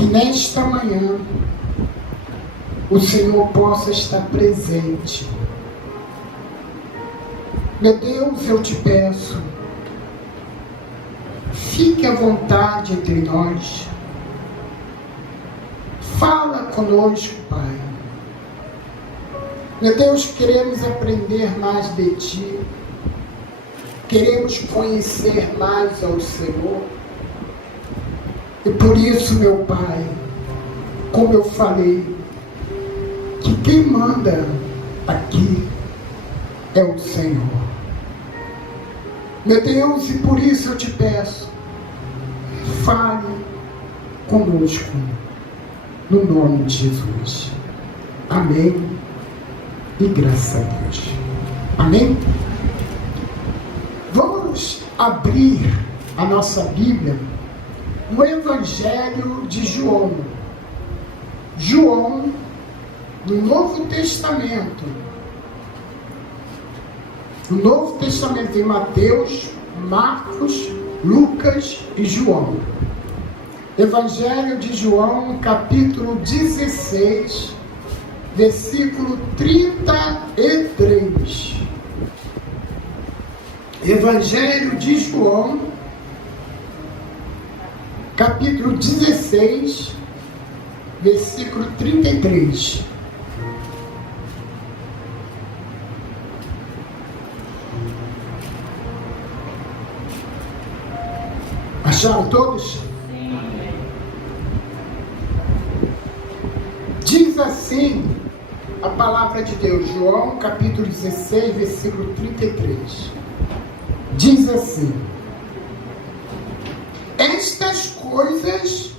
que nesta manhã o Senhor possa estar presente. Meu Deus, eu te peço, fique à vontade entre nós. Fala conosco, Pai. Meu Deus, queremos aprender mais de Ti. Queremos conhecer mais ao Senhor. E por isso, meu Pai, como eu falei, que quem manda aqui é o Senhor. Meu Deus, e por isso eu te peço, fale conosco, no nome de Jesus. Amém. E graças a Deus. Amém? Vamos abrir a nossa Bíblia no Evangelho de João. João, no Novo Testamento. No Novo Testamento tem Mateus, Marcos, Lucas e João. Evangelho de João, capítulo 16, versículo 33. Evangelho de João, capítulo 16, versículo 33. Acharam todos? Sim. Diz assim a palavra de Deus, João capítulo 16, versículo 33. Diz assim: estas coisas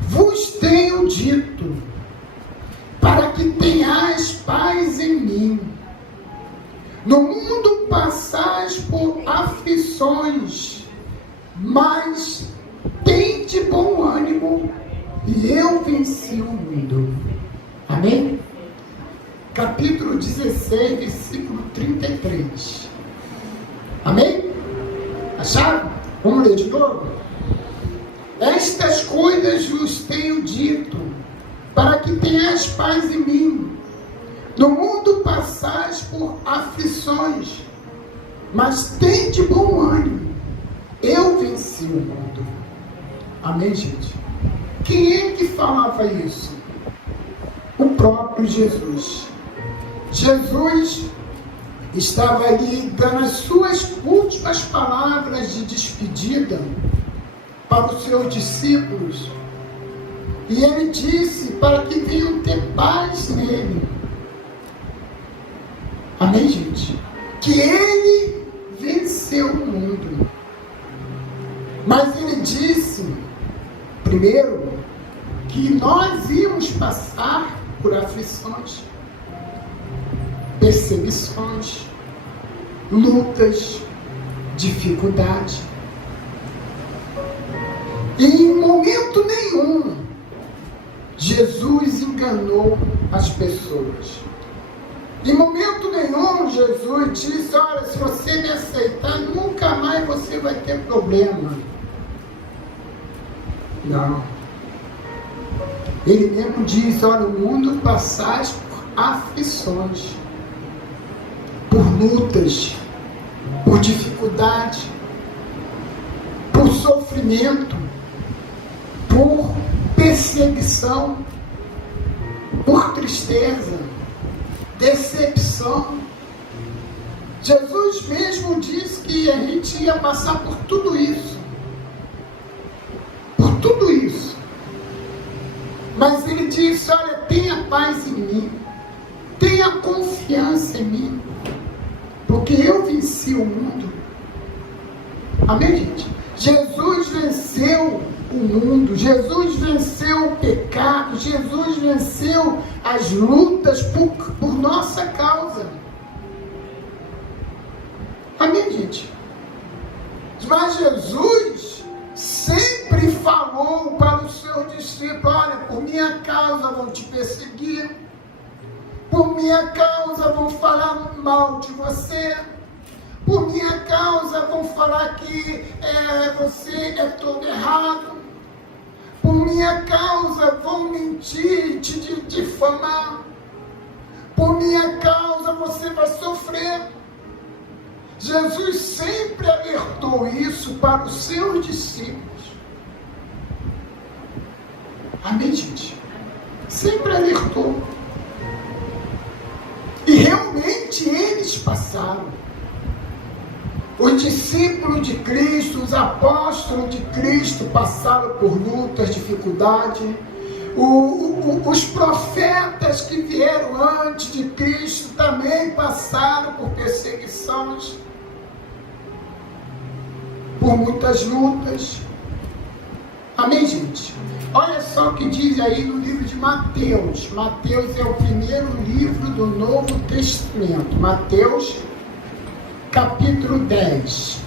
vos tenho dito, para que tenhais paz em mim. No mundo passais por aflições, mas tende bom ânimo, e eu venci o mundo. Amém? Capítulo 16, versículo 33. Amém? Acharam? Vamos ler de novo? Estas coisas vos tenho dito, para que tenhais paz em mim. No mundo passais por aflições, mas tende bom ânimo. Eu venci o mundo. Amém, gente? Quem é que falava isso? O próprio Jesus. Jesus estava ali dando as suas últimas palavras de despedida para os seus discípulos. E ele disse para que venham ter paz nele. Amém, gente? Que ele venceu o mundo. Mas ele disse, primeiro, que nós íamos passar por aflições, perseguições, lutas, dificuldade. E em momento nenhum, Jesus enganou as pessoas. Em momento nenhum, Jesus disse, olha, se você me aceitar, nunca mais você vai ter problema. Não. Ele mesmo diz, olha, o mundo passais por aflições, por lutas, por dificuldade, por sofrimento, por perseguição, por tristeza, decepção. Jesus mesmo disse que a gente ia passar por tudo isso. Por tudo isso. Mas ele disse, olha, tenha paz em mim. Tenha confiança em mim. Porque eu venci o mundo. Amém, gente? Jesus venceu o mundo. Jesus venceu o pecado. Jesus venceu as lutas por nossa causa. Amém, gente? Mas Jesus sempre falou para os seus discípulos, olha, por minha causa vão te perseguir, por minha causa vão falar mal de você, por minha causa vão falar que você é todo errado, por minha causa vão mentir e te difamar. Por minha causa você vai sofrer. Jesus sempre alertou isso para os seus discípulos. Amém, gente? Sempre alertou. E realmente eles passaram. Os discípulos de Cristo, os apóstolos de Cristo passaram por lutas, dificuldades. Os profetas que vieram antes de Cristo também passaram por perseguições, por muitas lutas. Amém, gente? Olha só o que diz aí no livro de Mateus. Mateus é o primeiro livro do Novo Testamento. Mateus, capítulo 10.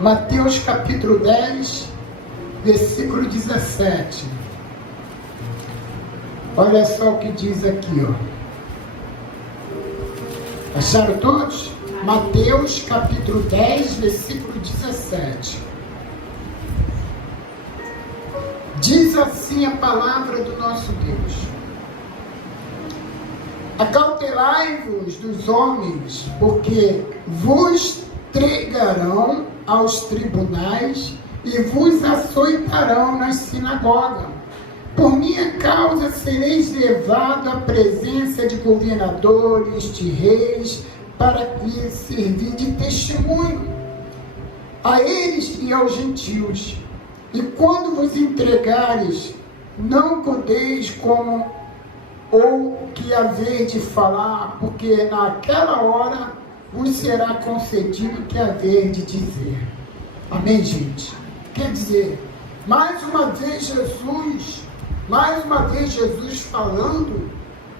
Mateus, capítulo 10, versículo 17. Olha só o que diz aqui, ó. Acharam todos? Mateus, capítulo 10, versículo 17. Diz assim a palavra do nosso Deus: acautelai-vos dos homens, porque vos entregarão aos tribunais e vos açoitarão nas sinagogas. Por minha causa sereis levados à presença de governadores, de reis, para lhes servir de testemunho a eles e aos gentios. E quando vos entregares, não codeis como ou que haver de falar, porque naquela hora vos será concedido o que haver de dizer. Amém, gente? Quer dizer, mais uma vez Jesus falando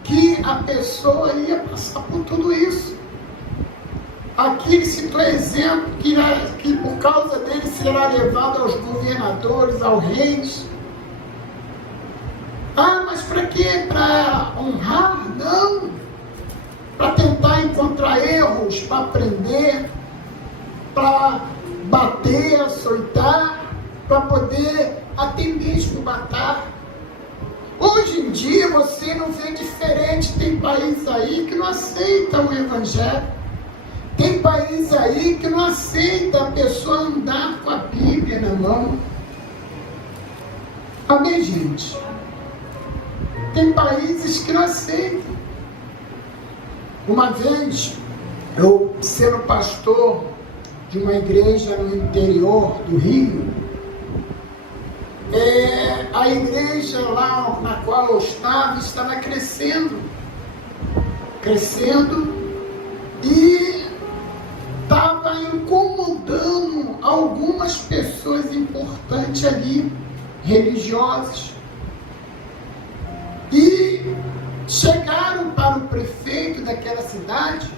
que a pessoa ia passar por tudo isso. Aqui ele citou exemplo que por causa dele será levado aos governadores, aos reis. Ah, mas para quê? Para honrar? Não. Para tentar encontrar erros, para aprender, para bater, açoitar, para poder até mesmo matar. Hoje em dia você não vê diferente. Tem país aí que não aceita o evangelho. Tem país aí que não aceita a pessoa andar com a Bíblia na mão. Amém, gente? Tem países que não aceitam. Uma vez, eu sendo pastor de uma igreja no interior do Rio, a igreja lá na qual eu estava crescendo e estava incomodando algumas pessoas importantes ali, religiosas, e chegaram para o prefeito daquela cidade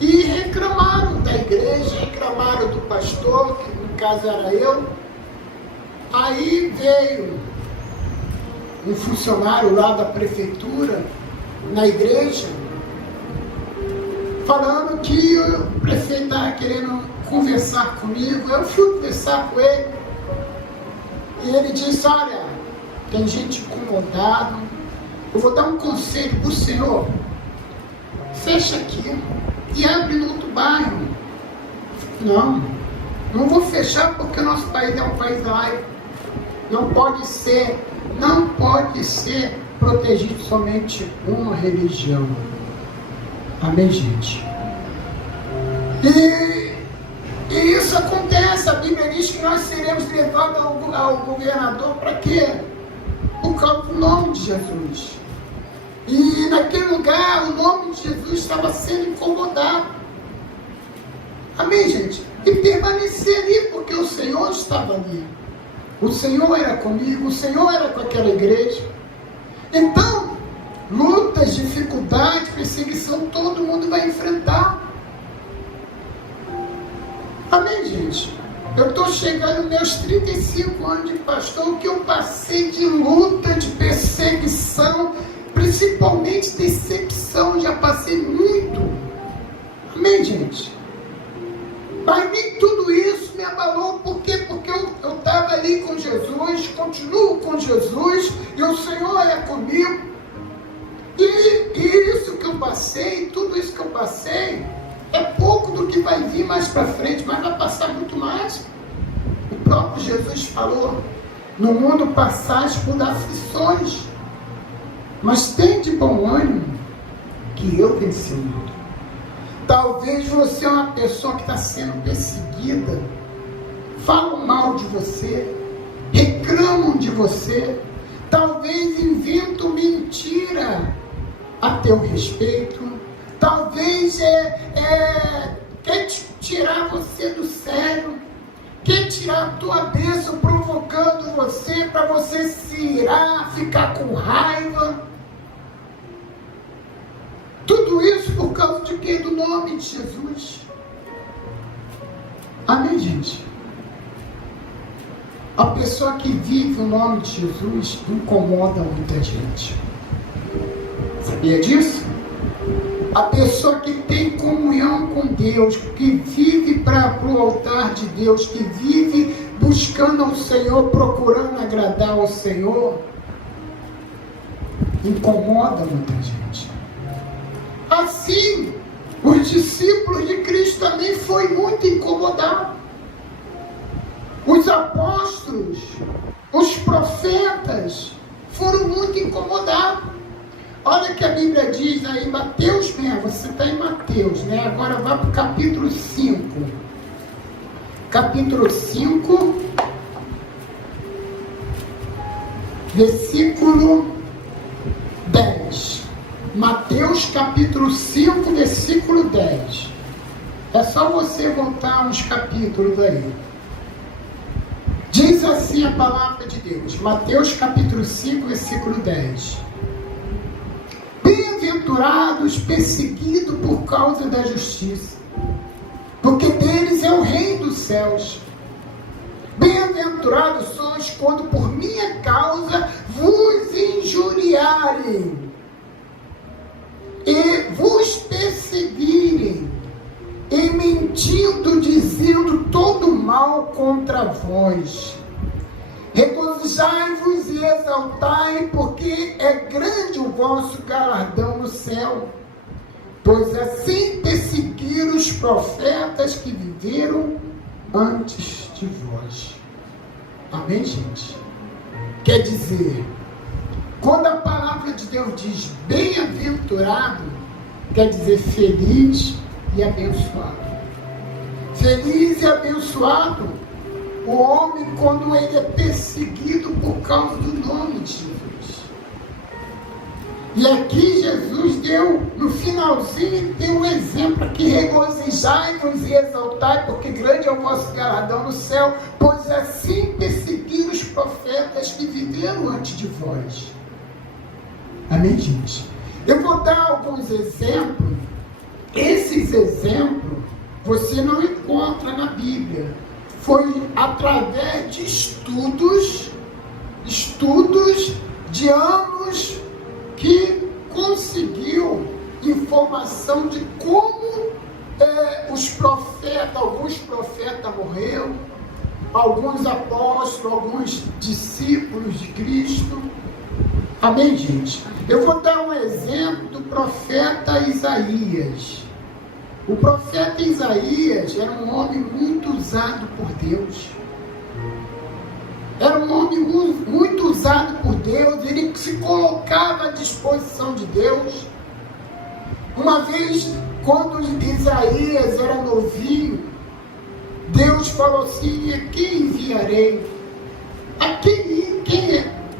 e reclamaram da igreja, reclamaram do pastor, que no caso era eu. Aí veio um funcionário lá da prefeitura na igreja, falando que o prefeito estava querendo conversar comigo. Eu fui conversar com ele e ele disse: olha, tem gente incomodada, eu vou dar um conselho para o senhor, fecha aqui e abre no outro bairro. Não vou fechar, porque o nosso país é um país laico. Não pode ser protegido somente uma religião. Amém, gente? E isso acontece. A Bíblia diz que nós seremos levados ao governador para quê? Por causa do nome de Jesus. E naquele lugar o nome de Jesus estava sendo incomodado. Amém, gente? E permanecer ali, porque o Senhor estava ali. O Senhor era comigo, o Senhor era com aquela igreja. Então, lutas, dificuldades, perseguição, todo mundo vai enfrentar. Amém, gente? Eu estou chegando nos meus 35 anos de pastor, o que eu passei de luta, de perseguição, principalmente decepção, já passei muito. Amém, gente? Mas nem tudo isso me abalou. Por quê? Porque eu estava ali ali com Jesus, continuo com Jesus, e o Senhor é comigo. E isso que eu passei, tudo isso que eu passei, é pouco do que vai vir mais para frente, mas vai passar muito mais. O próprio Jesus falou: no mundo passais por aflições, mas tem de bom ânimo, que eu venci o mundo. Talvez você é uma pessoa que está sendo perseguida, falam mal de você, reclamam de você, talvez inventam mentira a teu respeito, talvez quer tirar você do sério, quer tirar a tua bênção, provocando você para você se irar, ficar com raiva. Tudo isso por causa de quê? Do nome de Jesus. Amém, gente? A pessoa que vive o nome de Jesus incomoda muita gente. Sabia disso? A pessoa que tem comunhão com Deus, que vive para o altar de Deus, que vive buscando ao Senhor, procurando agradar ao Senhor, incomoda muita gente. Assim, os discípulos de Cristo também foi muito incomodado. Os apóstolos, os profetas foram muito incomodados. Olha que a Bíblia diz aí, Mateus mesmo, você está em Mateus, né? Agora vá para o capítulo 5. Capítulo 5, versículo 10. Mateus capítulo 5, versículo 10. É só você voltar uns capítulos aí. Diz assim a palavra de Deus, Mateus capítulo 5, versículo 10. Bem-aventurados perseguidos por causa da justiça, porque deles é o reino dos céus. Bem-aventurados sois quando por minha causa vos injuriarem e vos perseguirem, e mentindo, dizendo todo mal contra vós. Regozijai-vos e exaltai, porque é grande o vosso galardão no céu, pois assim perseguiram os profetas que viveram antes de vós. Amém, gente? Quer dizer, quando a palavra de Deus diz bem-aventurado, quer dizer feliz e abençoado. Feliz e abençoado o homem quando ele é perseguido por causa do nome de Jesus. E aqui Jesus deu, no finalzinho, deu um exemplo aqui: regozijai-vos e exaltai, porque grande é o vosso galardão no céu, pois assim perseguiram os profetas que viveram antes de vós. Amém, gente? Eu vou dar alguns exemplos. Esses exemplos você não encontra na Bíblia. Foi através de estudos de anos que conseguiu informação de como os profetas, alguns profetas morreram, alguns apóstolos, alguns discípulos de Cristo. Amém, gente? Eu vou dar um exemplo do profeta Isaías. O profeta Isaías era um homem muito usado por Deus. Era um homem muito usado por Deus. Ele se colocava à disposição de Deus. Uma vez, quando Isaías era novinho, Deus falou assim: a quem enviarei? A quem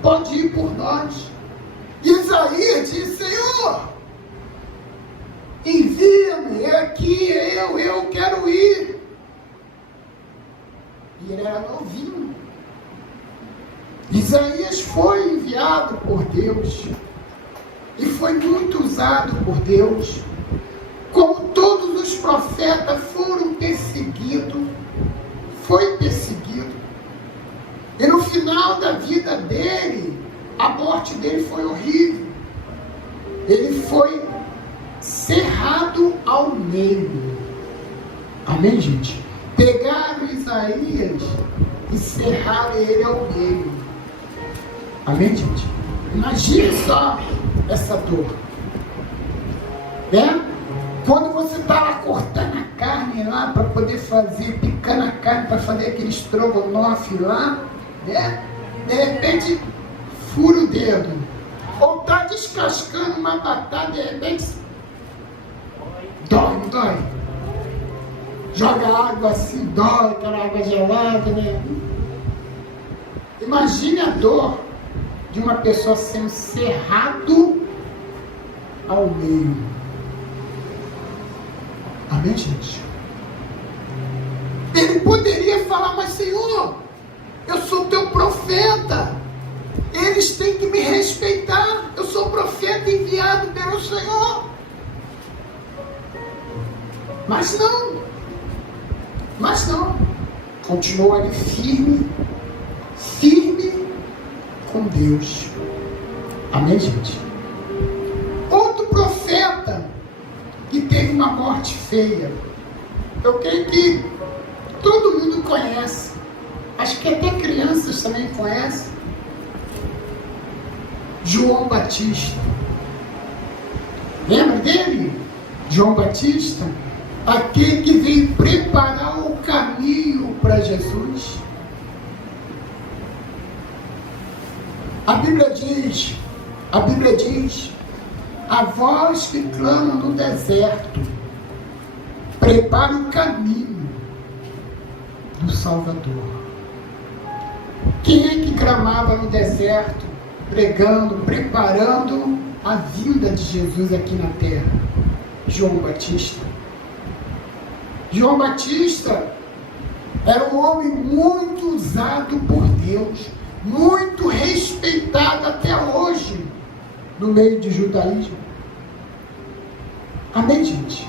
pode ir por nós? Isaías disse: Senhor, envia-me, aqui eu quero ir. E ele era novinho. Isaías foi enviado por Deus e foi muito usado por Deus. Como todos os profetas foram perseguidos, foi perseguido. E no final da vida dele, a morte dele foi horrível. Ele foi cerrado ao meio. Amém, gente? Pegaram Isaías e serrar ele ao meio. Amém, gente? Imagine só essa dor. Né? Quando você está lá cortando a carne lá para poder fazer, picando a carne para fazer aquele estrogonofe lá, né? De repente fura o dedo. Ou está descascando uma batata, de repente dói, não dói? Joga água assim, dói, aquela água gelada, né? Imagine a dor de uma pessoa sendo serrado ao meio. Amém, gente? Ele poderia falar, mas Senhor, eu sou teu profeta, eles têm que me respeitar, eu sou profeta enviado pelo Senhor. Mas não, continuou ali firme com Deus. Amém, gente? Outro profeta que teve uma morte feia, eu creio que todo mundo conhece, acho que até crianças também conhecem, João Batista. Lembra dele? João Batista, aquele que veio preparar o caminho para Jesus. A Bíblia diz, a voz que clama no deserto, prepara o caminho do Salvador. Quem é que clamava no deserto, pregando, preparando a vinda de Jesus aqui na terra? João Batista. João Batista era um homem muito usado por Deus, muito respeitado até hoje no meio de judaísmo. Amém, gente?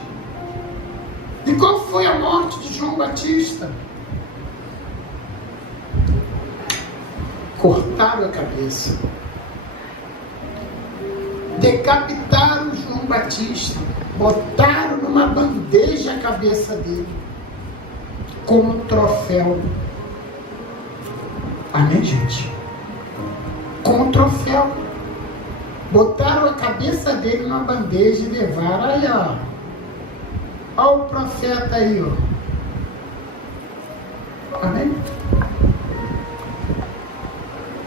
E qual foi a morte de João Batista? Cortaram a cabeça, decapitaram João Batista, botaram numa bandeja a cabeça dele, como um troféu. Amém, gente? Como um troféu. Botaram a cabeça dele numa bandeja e levaram. Aí, ó. Olha o profeta aí, ó. Amém?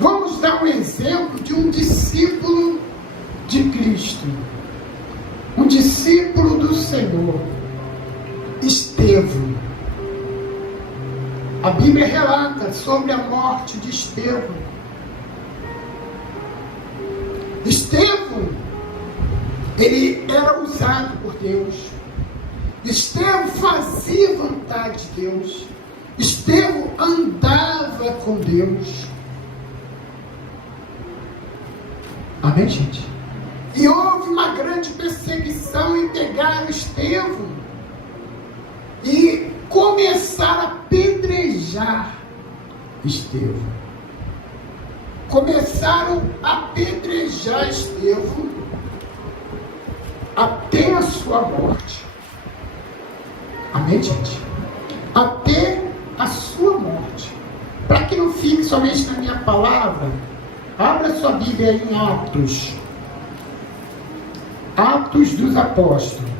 Vamos dar um exemplo de um discípulo de Cristo. Um discípulo do Senhor. Estevão. A Bíblia relata sobre a morte de Estevão. Estevão, ele era usado por Deus. Estevão fazia vontade de Deus. Estevão andava com Deus. Amém, gente? E houve uma grande perseguição e pegaram Estevão e começaram a apedrejar Estevão. Começaram a apedrejar Estevão até a sua morte. Amém, gente? Até a sua morte. Para que não fique somente na minha palavra, abra sua Bíblia aí em Atos. Atos dos Apóstolos.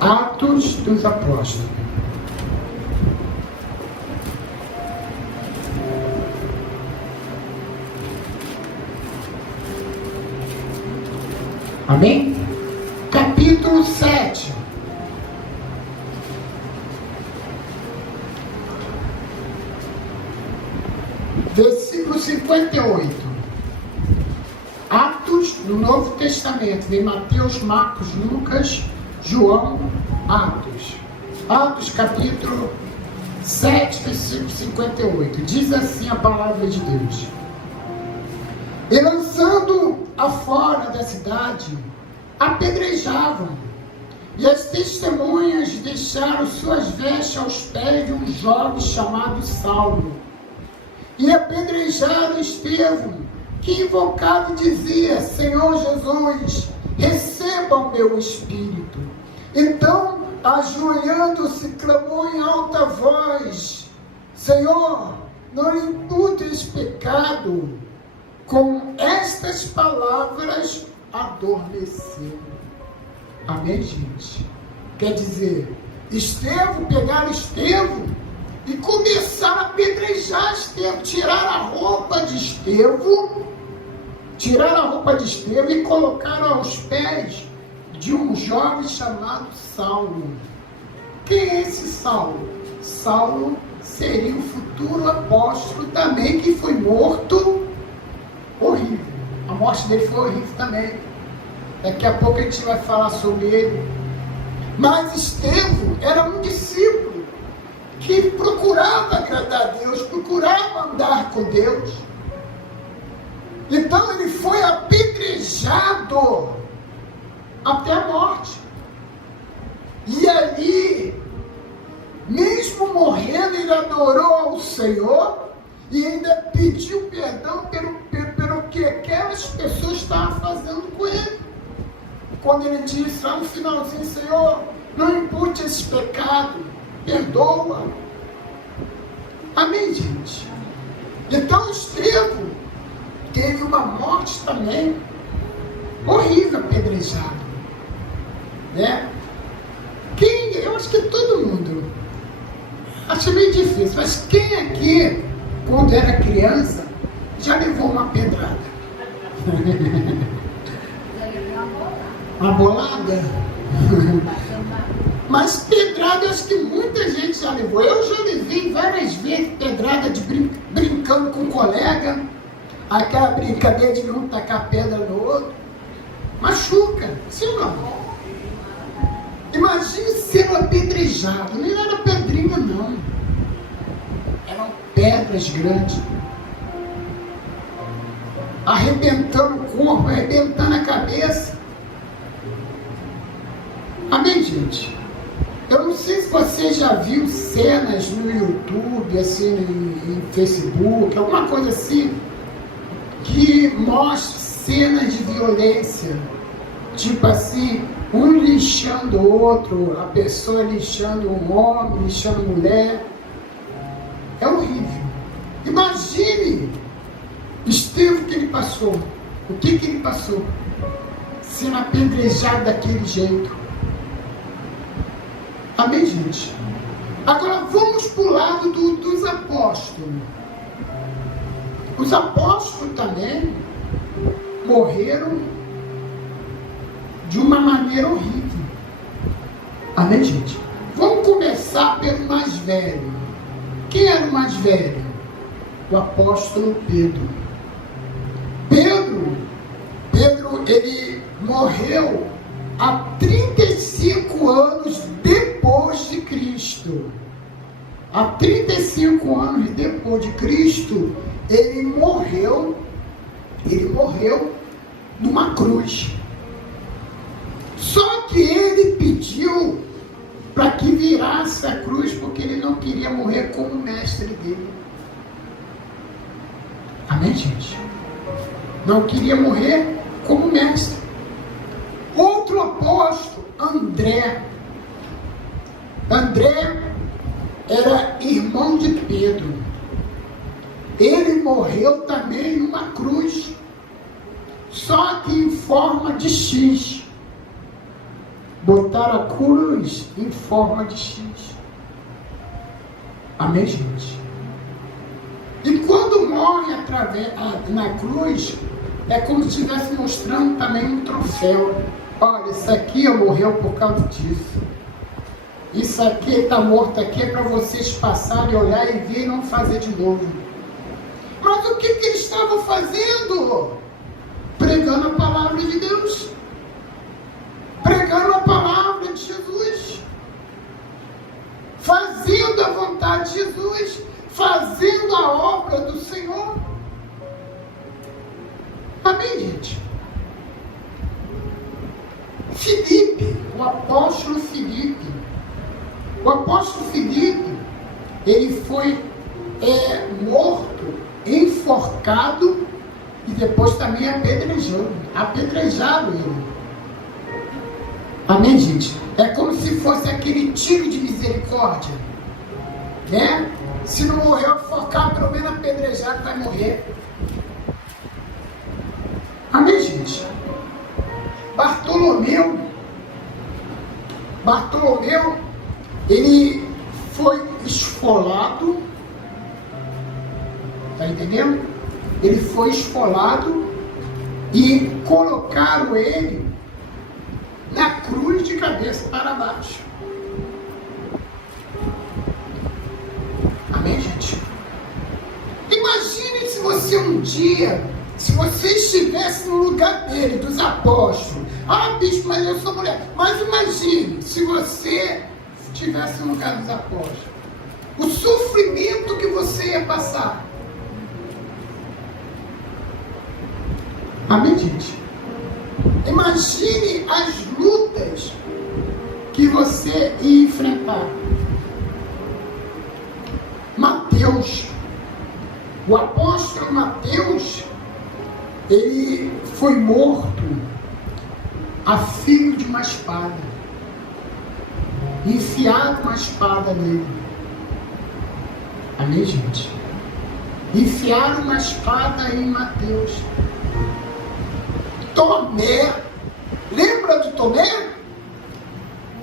Atos dos Apóstolos. Amém? Capítulo 7. Versículo 58. Atos do Novo Testamento. Vem Mateus, Marcos, Lucas, João, Atos. Atos capítulo 7, versículo 58. Diz assim a palavra de Deus. E lançando afora da cidade, apedrejavam. E as testemunhas deixaram suas vestes aos pés de um jovem chamado Saulo. E apedrejaram Estevão, que invocava e dizia: Senhor Jesus, receba o meu espírito. Então, ajoelhando-se, clamou em alta voz: Senhor, não lhe imputes pecado. Com estas palavras adormeceu. Amém, gente? Quer dizer, pegaram Estevão e começaram a apedrejar Estevão, tiraram a roupa de Estevão e colocaram aos pés de um jovem chamado Saulo. Quem é esse Saulo? Saulo seria o futuro apóstolo também, que foi morto. Horrível. A morte dele foi horrível também. Daqui a pouco a gente vai falar sobre ele. Mas Estevão era um discípulo que procurava agradar a Deus, procurava andar com Deus. Então ele foi apedrejado até a morte. E ali, mesmo morrendo, ele adorou ao Senhor e ainda pediu perdão pelo que aquelas pessoas estavam fazendo com ele. Quando ele disse lá no finalzinho: Senhor, não impute esse pecado, perdoa. Amém, gente? Então Estevão teve uma morte também horrível, apedrejado, né? Eu acho que todo mundo acha meio difícil, mas quem aqui, quando era criança, já levou uma pedrada? Uma bolada? Mas pedrada, eu acho que muita gente já levou. Eu já levei várias vezes pedrada de brincando com um colega, aquela brincadeira de um tacar pedra no outro. Machuca, sim ou não? Imagine sendo apedrejado. Não era pedrinha, não. Eram pedras grandes, arrebentando o corpo, arrebentando a cabeça. Amém, gente? Eu não sei se você já viu cenas no YouTube, assim, em Facebook, alguma coisa assim, que mostra cenas de violência. Tipo assim, um lixando o outro, a pessoa lixando um homem, lixando mulher. É horrível. Imagine Estevão, que ele passou. O que ele passou? Sendo apedrejado daquele jeito. Amém, gente? Agora vamos para o lado dos apóstolos. Os apóstolos também morreram de uma maneira horrível. Amém, gente? Vamos começar pelo mais velho. Quem era o mais velho? O apóstolo Pedro. Pedro, ele morreu há 35 anos depois de Cristo. Há 35 anos depois de Cristo, ele morreu numa cruz. Só que ele pediu para que virasse a cruz, porque ele não queria morrer como o mestre dele. Amém, gente? Não queria morrer como mestre. Outro apóstolo, André. André era irmão de Pedro. Ele morreu também numa cruz, só que em forma de X. Botaram a cruz em forma de X. Amém, gente? E quando morre na cruz, é como se estivesse mostrando também um troféu. Olha, isso aqui morreu por causa disso. Isso aqui está morto aqui, é para vocês passarem, olhar e ver e não fazer de novo. Mas o que eles estavam fazendo? Pregando a palavra de Deus. Pregando a palavra de Jesus. Fazendo a vontade de Jesus. Fazendo a obra do Senhor. Amém, gente? Filipe, o apóstolo Filipe. O apóstolo Filipe, ele foi morto, enforcado e depois também apedrejado ele. Amém, gente? É como se fosse aquele tiro de misericórdia, né? Se não morrer afogado, pelo menos apedrejado, vai morrer. Amém, gente? Bartolomeu, ele foi esfolado, tá entendendo? Ele foi esfolado e colocaram ele na cruz de cabeça para baixo. Amém, gente? Imagine se você um dia, se você estivesse no lugar dele, dos apóstolos. Ah, bispo, mas eu sou mulher. Mas imagine se você estivesse no lugar dos apóstolos. O sofrimento que você ia passar. Amém, gente? Imagine as lutas que você ia enfrentar. Mateus, o apóstolo Mateus, ele foi morto a fio de uma espada. Enfiaram uma espada nele. Amém, gente? Enfiaram uma espada em Mateus. Tomé, lembra de Tomé?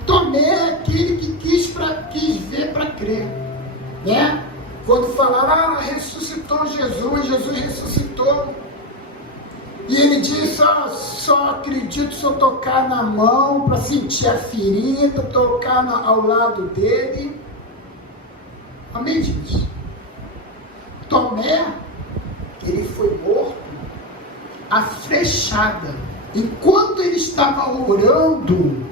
Tomé é aquele que quis ver para crer, né? Quando falaram, ressuscitou Jesus ressuscitou. E ele disse, só acredito se eu tocar na mão, para sentir a ferida, tocar ao lado dele. Amém, gente? Tomé, ele foi morto a flechada. Enquanto ele estava orando,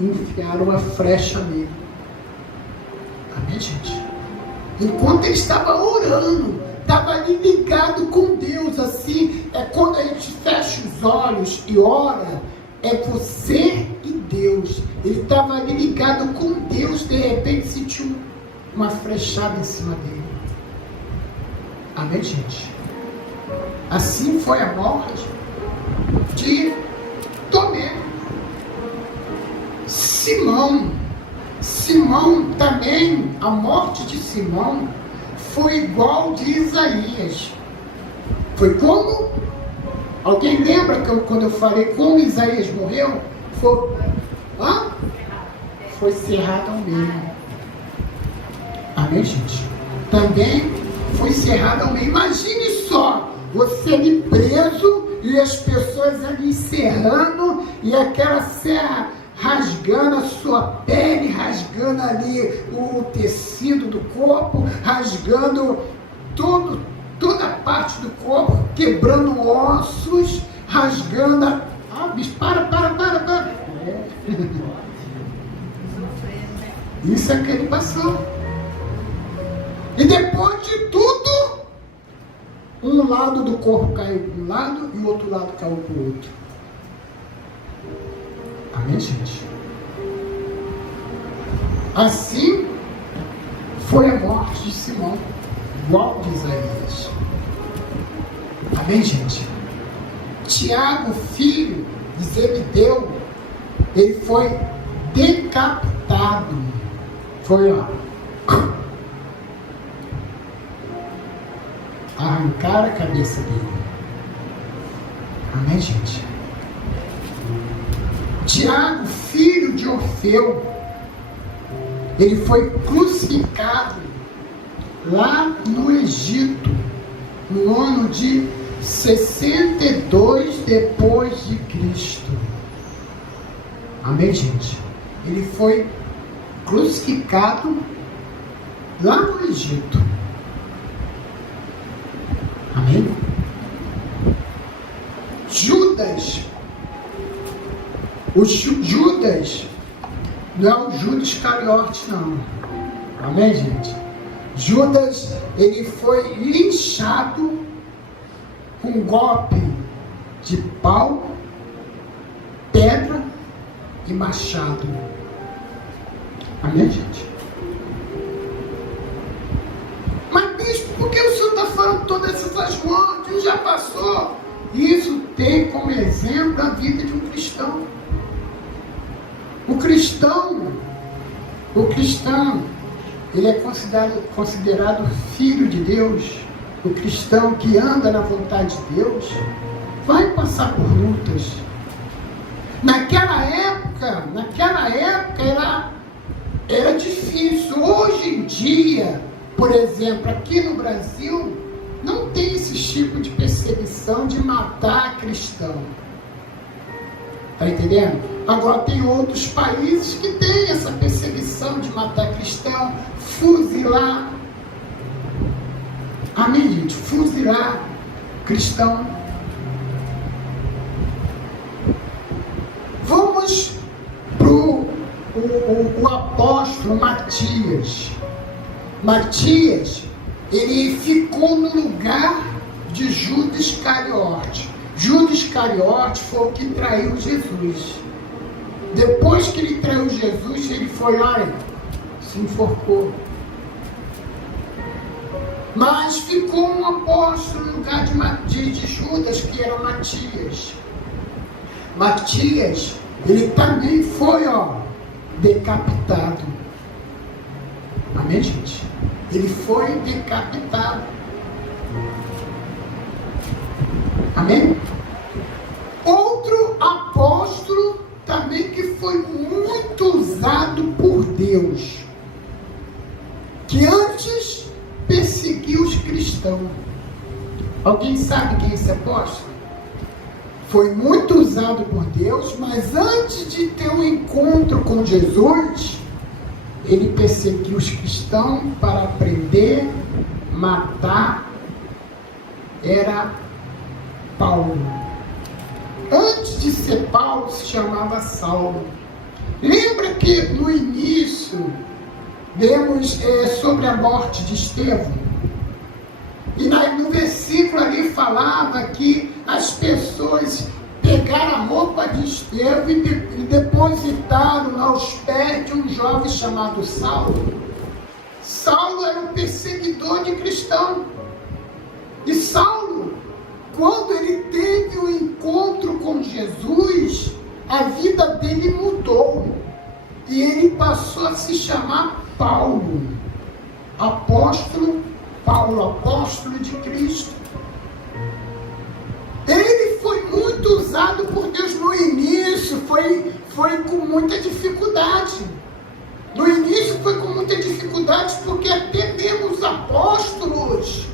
enfiaram a flecha nele. Amém, gente? Enquanto ele estava orando, estava ali ligado com Deus, assim, é quando a gente fecha os olhos e ora, é você e Deus. Ele estava ali ligado com Deus, de repente sentiu uma flechada em cima dele. Amém, gente? Assim foi a morte de Tomé. Simão também, a morte de Simão foi igual de Isaías. Foi como? Alguém lembra que quando eu falei como Isaías morreu? Foi cerrado ao meio. Amém, gente? Também foi cerrado ao meio. Imagine só, você ali preso e as pessoas ali serrando e aquela serra rasgando a sua pele, rasgando ali o tecido do corpo, rasgando toda a parte do corpo, quebrando ossos, rasgando bicho, para. Isso é que ele passou. E depois de tudo, um lado do corpo caiu para um lado e o outro lado caiu para o outro. Amém, gente? Assim foi a morte de Simão, igual de Isaías. Amém, gente? Tiago, filho de Zebedeu, ele foi decapitado. Foi, arrancar a cabeça dele. Amém, gente? Tiago, filho de Orfeu, ele foi crucificado lá no Egito, no ano de 62 depois de Cristo. Amém, gente? Ele foi crucificado lá no Egito. Amém? Judas, Judas não é o Judas Iscariote, não. Amém, gente? Judas, ele foi linchado com golpe de pau, pedra e machado. Amém, gente? Mas, bispo, por que o senhor está falando todas essas mortes? Já passou. Isso tem como exemplo a vida de um cristão. O cristão, ele é considerado filho de Deus. O cristão que anda na vontade de Deus vai passar por lutas. Naquela época era difícil. Hoje em dia, por exemplo, aqui no Brasil, não tem esse tipo de perseguição de matar cristão. Está entendendo? Agora tem outros países que tem essa perseguição de matar cristão, fuzilar. Amém, gente? Fuzilar cristão. Vamos para o apóstolo Matias. Matias, ele ficou no lugar de Judas Iscariote. Judas Iscariote foi o que traiu Jesus. Depois que ele traiu Jesus, ele foi lá e se enforcou. Mas ficou um apóstolo no lugar de Judas, que era Matias. Matias, ele também foi, decapitado. Amém, gente? Ele foi decapitado. Amém? Outro apóstolo também que foi muito usado por Deus, que antes perseguiu os cristãos. Alguém sabe quem é esse apóstolo? Foi muito usado por Deus, mas antes de ter um encontro com Jesus, ele perseguiu os cristãos para prender, matar. Era Paulo. Antes de ser Paulo, se chamava Saulo. Lembra que no início lemos sobre a morte de Estevão? E no versículo ali falava que as pessoas pegaram a roupa de Estevão e depositaram aos pés de um jovem chamado Saulo. Saulo era um perseguidor de cristão. E Saulo, quando ele teve um encontro com Jesus, a vida dele mudou. E ele passou a se chamar Paulo. Apóstolo Paulo, apóstolo de Cristo. Ele foi muito usado por Deus no início, foi com muita dificuldade. No início foi com muita dificuldade, porque até mesmo os apóstolos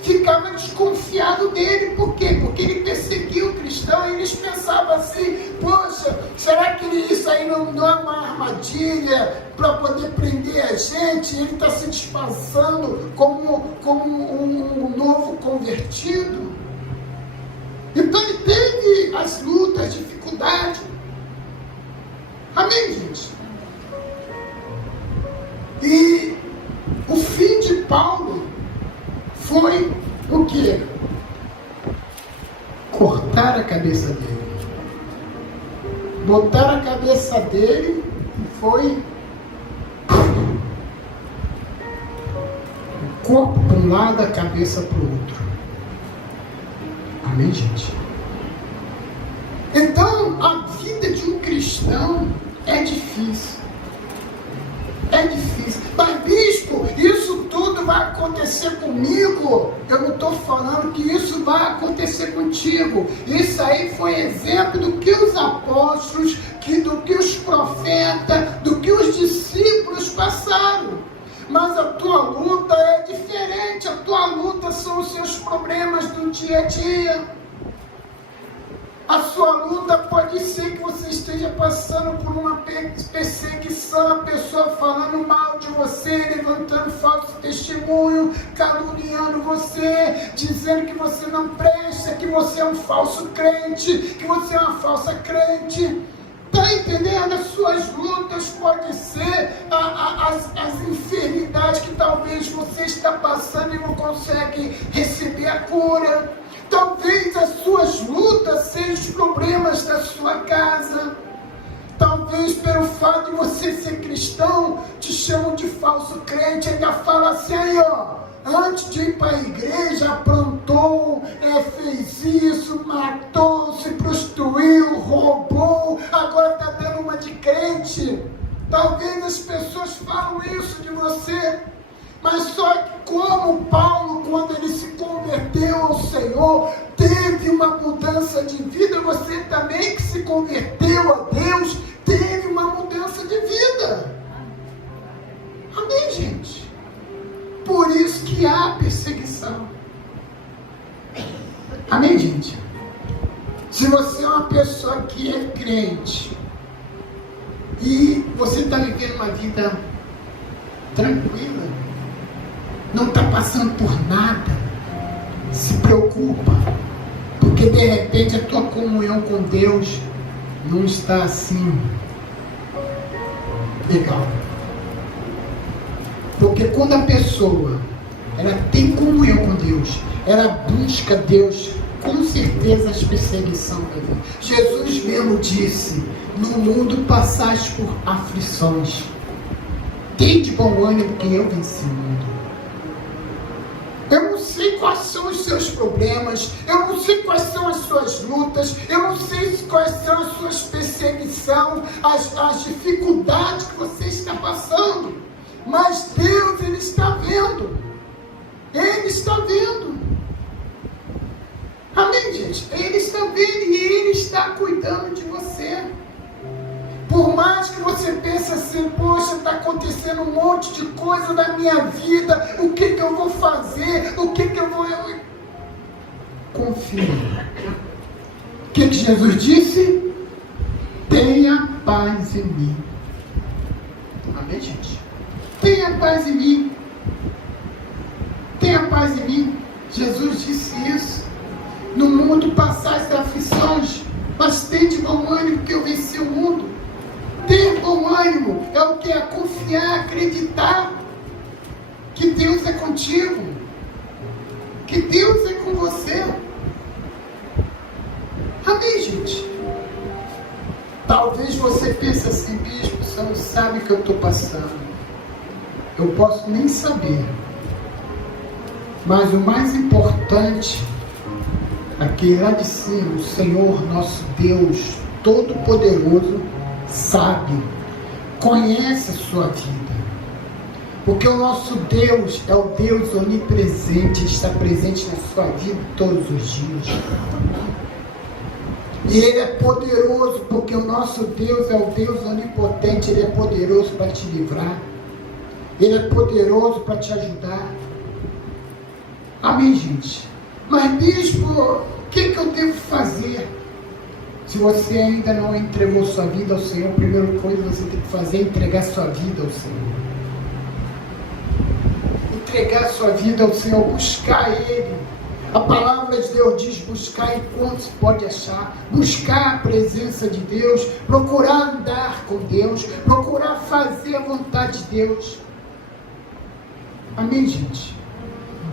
ficavam desconfiados dele. Por quê? Porque ele perseguiu o cristão, e eles pensavam assim: poxa, será que isso aí não é uma armadilha para poder prender a gente? Ele está se disfarçando como um novo convertido. Então ele teve as lutas, as dificuldades. Amém, gente? E o fim de Paulo foi o quê? Cortar a cabeça dele. Botar a cabeça dele e foi o corpo para um lado, a cabeça para o outro. Amém, gente? Então, a vida de um cristão é difícil. É difícil. Mas, bispo, isso tudo vai acontecer comigo? Eu não estou falando que isso vai acontecer contigo. Isso aí foi exemplo do que os apóstolos, do que os profetas, do que os discípulos passaram. Mas a tua luta é diferente. A tua luta são os seus problemas do dia a dia. A sua luta pode ser que você esteja passando por uma perseguição, a pessoa falando mal de você, levantando falso testemunho, caluniando você, dizendo que você não presta, que você é um falso crente, que você é uma falsa crente. Está entendendo? As suas lutas podem ser as enfermidades que talvez você está passando e não consegue receber a cura. Talvez as suas lutas sejam os problemas da sua casa. Talvez Talvez pelo fato de você ser cristão, te chamam de falso crente, ainda fala assim, aí ó, antes de ir para a igreja, aprontou, fez isso, matou, se prostituiu, roubou, agora está dando uma de crente. Talvez as pessoas falam isso de você, mas só que como Paulo, quando ele se converteu ao Senhor, teve uma mudança de vida, você também que se converteu a Deus, teve uma mudança de vida. Amém, gente? Por isso que há perseguição. Amém, gente? Se você é uma pessoa que é crente e você está vivendo uma vida tranquila, não está passando por nada, se preocupa, porque de repente a tua comunhão com Deus não está assim legal. Porque quando a pessoa ela tem comunhão com Deus, ela busca Deus, com certeza as perseguições vai vir. Jesus mesmo disse, no mundo passais por aflições, tende bom ânimo que eu venci o mundo. Eu não sei quais são os seus problemas, eu não sei quais são as suas lutas, eu não sei quais são as suas perseguições, as dificuldades que você está passando, mas Deus, Ele está vendo, Ele está vendo. Amém, gente? Ele está vendo e Ele está cuidando de você. Por mais que você pense assim, poxa, está acontecendo um monte de coisa na minha vida, o que eu vou fazer? O que eu vou... Confia. O que Jesus disse? Tenha paz em mim. Amém, gente? Tenha paz em mim. Tenha paz em mim. Jesus disse isso. No mundo passais aflições, mas tende bom ânimo que eu venci o mundo. Ter bom ânimo é o que? É confiar, acreditar que Deus é contigo, que Deus é com você. Amém, gente? Talvez você pense assim, bispo, você não sabe o que eu estou passando. Eu posso nem saber, mas o mais importante aqui lá de cima, o Senhor nosso Deus Todo-Poderoso sabe, conhece a sua vida, porque o nosso Deus é o Deus onipresente, está presente na sua vida todos os dias, e Ele é poderoso, porque o nosso Deus é o Deus onipotente, Ele é poderoso para te livrar, Ele é poderoso para te ajudar. Amém, gente? Mas bispo, o que eu devo fazer? Se você ainda não entregou sua vida ao Senhor, a primeira coisa que você tem que fazer é entregar sua vida ao Senhor. Entregar sua vida ao Senhor, buscar Ele. A palavra de Deus diz buscar enquanto se pode achar, buscar a presença de Deus, procurar andar com Deus, procurar fazer a vontade de Deus. Amém, gente?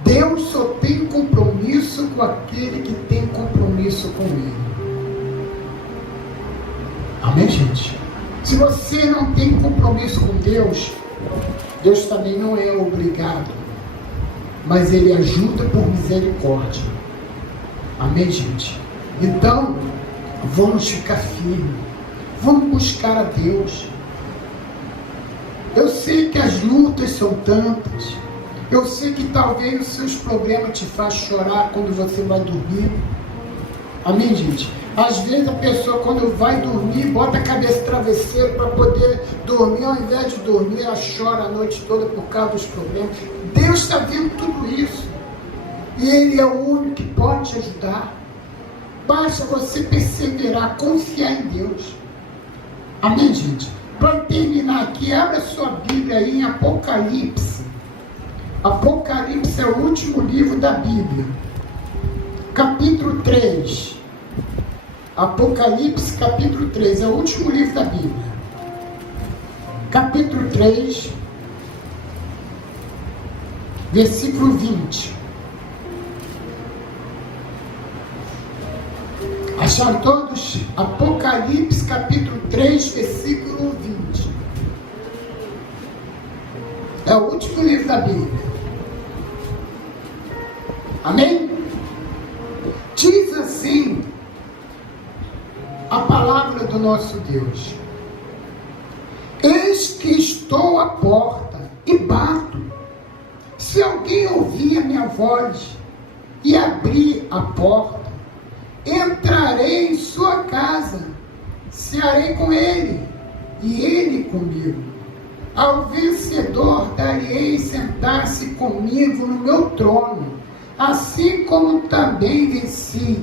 Deus só tem compromisso com aquele que tem compromisso com Ele. Amém, gente? Se você não tem compromisso com Deus, Deus também não é obrigado, mas Ele ajuda por misericórdia. Amém, gente? Então, vamos ficar firmes, vamos buscar a Deus. Eu sei que as lutas são tantas, eu sei que talvez os seus problemas te façam chorar quando você vai dormir. Amém, gente? Às vezes a pessoa, quando vai dormir, bota a cabeça no travesseiro para poder dormir. Ao invés de dormir, ela chora a noite toda por causa dos problemas. Deus está vendo tudo isso. E Ele é o único que pode te ajudar. Basta você perseverar, confiar em Deus. Amém, gente? Para terminar aqui, abra sua Bíblia aí em Apocalipse. Apocalipse é o último livro da Bíblia. Capítulo 3. Apocalipse, capítulo 3, é o último livro da Bíblia. Capítulo 3, versículo 20. A Acharam todos? Apocalipse capítulo 3, versículo 20. É o último livro da Bíblia. Amém? Diz assim a palavra do nosso Deus: eis que estou à porta e bato. Se alguém ouvir a minha voz e abrir a porta, entrarei em sua casa, cearei com ele e ele comigo. Ao vencedor darei sentar-se comigo no meu trono, assim como também venci.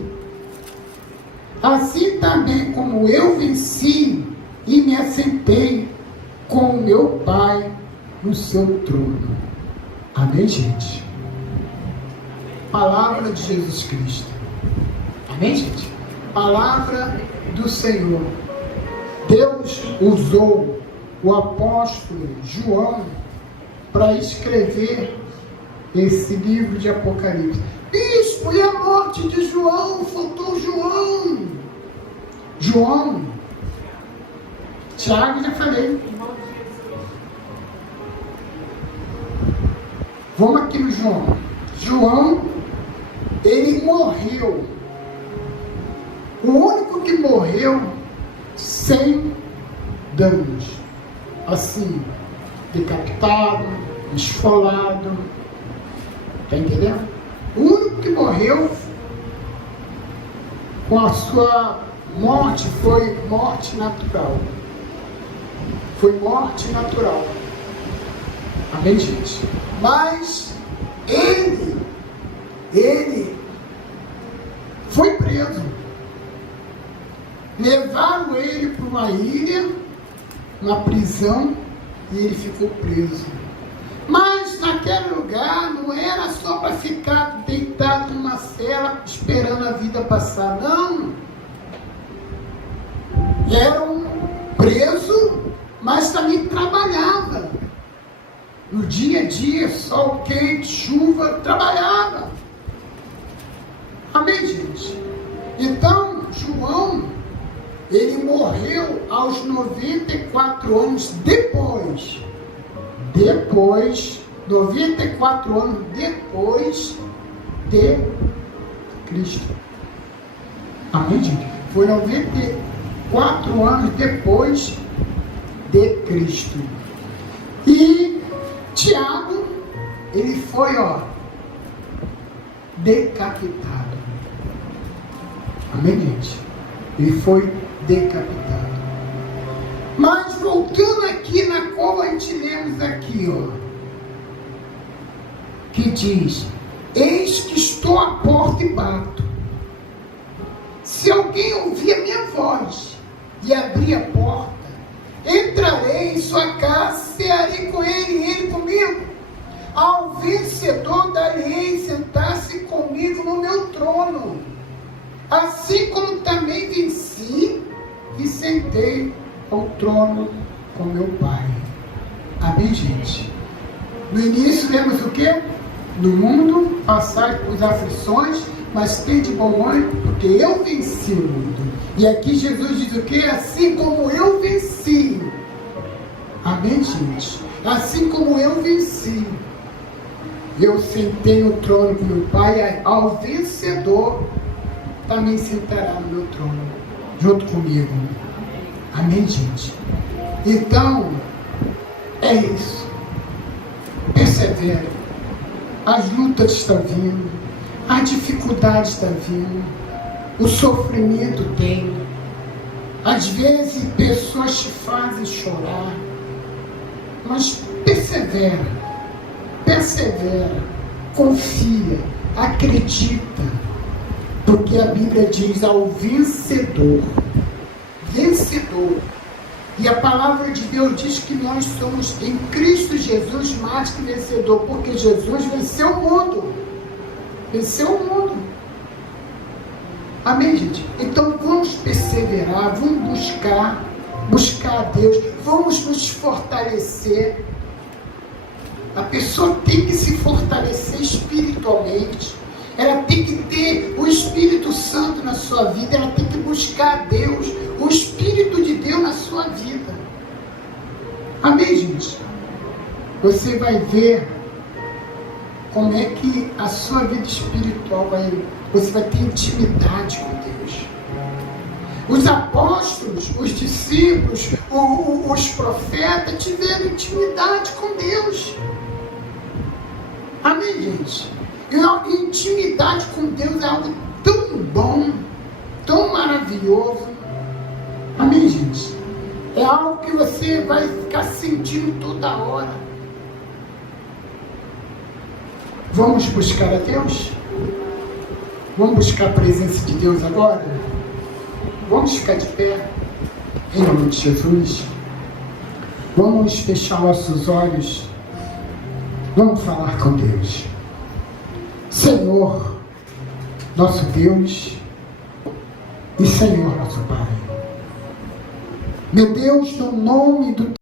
Assim também como eu venci e me assentei com o meu Pai no seu trono. Amém, gente? Palavra de Jesus Cristo. Amém, gente? Palavra do Senhor. Deus usou o apóstolo João para escrever esse livro de Apocalipse. Bispo, e a morte de João? Faltou João. João. Tiago, já falei. Vamos aqui no João. João, ele morreu. O único que morreu sem danos. Assim, decapitado, esfolado. Está entendendo? O único que morreu com a sua morte foi morte natural. Foi morte natural. Amém, gente? Mas ele foi preso. Levaram ele para uma ilha, uma prisão, e ele ficou preso. Mas naquele lugar não era só para ficar deitado numa cela esperando a vida passar, não. Era um preso, mas também trabalhava. No dia a dia, sol quente, chuva, trabalhava. Amém, gente? Então, João, ele morreu aos 94 anos depois, 94 anos depois de Cristo. Amém, gente? Foi 94 anos depois de Cristo. E Tiago, ele foi, decapitado. Amém, gente? Ele foi decapitado. Mas voltando aqui na qual a gente lemos aqui, que diz: eis que estou à porta e bato. Se alguém ouvir a minha voz e abrir a porta, entrarei em sua casa, cearei com ele e ele comigo. Ao vencedor darei sentar-se comigo no meu trono, assim como também venci e sentei ao trono com meu Pai. Amém, gente? No início lemos o quê? No mundo passai por aflições, mas tem de bom ânimo, porque eu venci o mundo. E aqui Jesus diz o quê? Assim como eu venci. Amém, gente? Assim como eu venci, eu sentei no trono com meu Pai. Ao vencedor também sentará no meu trono, junto comigo. Amém, gente? Então, é isso. Persevera. As lutas estão vindo, a dificuldade está vindo, o sofrimento tem. Às vezes pessoas te fazem chorar, mas persevera, confia, acredita, porque a Bíblia diz ao vencedor. E a palavra de Deus diz que nós somos em Cristo Jesus mais que vencedor, porque Jesus venceu o mundo. Venceu o mundo. Amém, gente? Então vamos perseverar, vamos buscar a Deus, vamos nos fortalecer. A pessoa tem que se fortalecer espiritualmente. ela tem que ter o Espírito Santo na sua vida, ela tem que buscar Deus, o Espírito de Deus na sua vida. Amém, gente? Você vai ver como é que a sua vida espiritual você vai ter intimidade com Deus. Os apóstolos, os discípulos, os profetas tiveram intimidade com Deus. Amém, gente? E a intimidade com Deus é algo tão bom, tão maravilhoso. Amém, gente? É algo que você vai ficar sentindo toda hora. Vamos buscar a Deus? Vamos buscar a presença de Deus agora? Vamos ficar de pé, em nome de Jesus. Vamos fechar nossos olhos. Vamos falar com Deus. Senhor, nosso Deus e Senhor, nosso Pai. Meu Deus, no nome do